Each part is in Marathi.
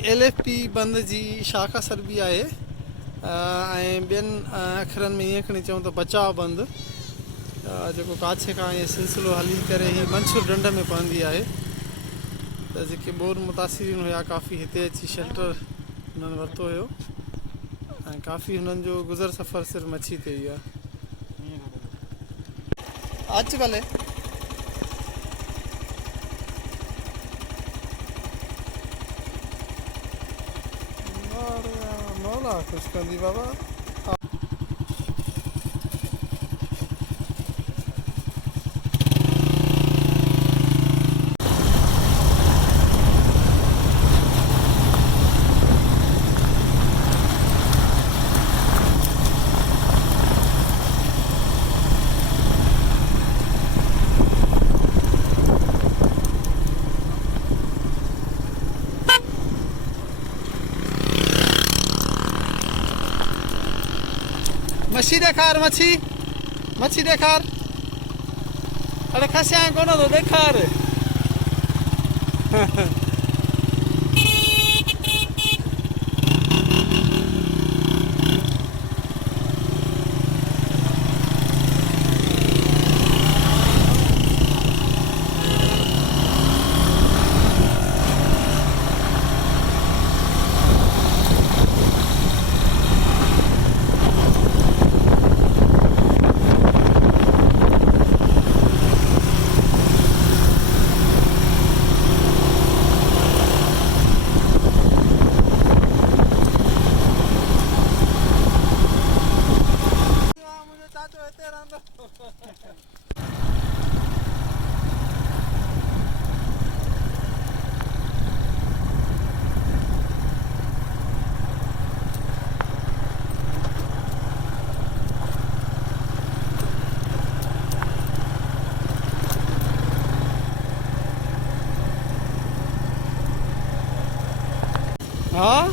LFP बंद जी शाखा सरबी आहे ऐं ॿियनि अखरनि में ईअं खणी चऊं त बचाव बंदि जेको काछे खां इहो सिलसिलो हली करे ही मंसूर ढंढ में पवंदी आहे। त जेके ॿोर मुतासिरीन हुया काफ़ी हिते अची शेल्टर हुननि वरितो हुयो ऐं काफ़ी हुननि जो गुज़र सफ़र सिर्फ़ु मच्छी ते ई आहे। अच भले मौला ख़ुशि कंदी बाबा। मच्छी ॾेखार मच्छी मच्छी ॾेखार। अरे खसिया कोन थो ॾेखार। हाँ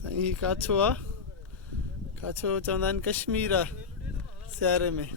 साईं ही काछो आहे। काछो चवंदा आहिनि कश्मीर आहे सियारे में।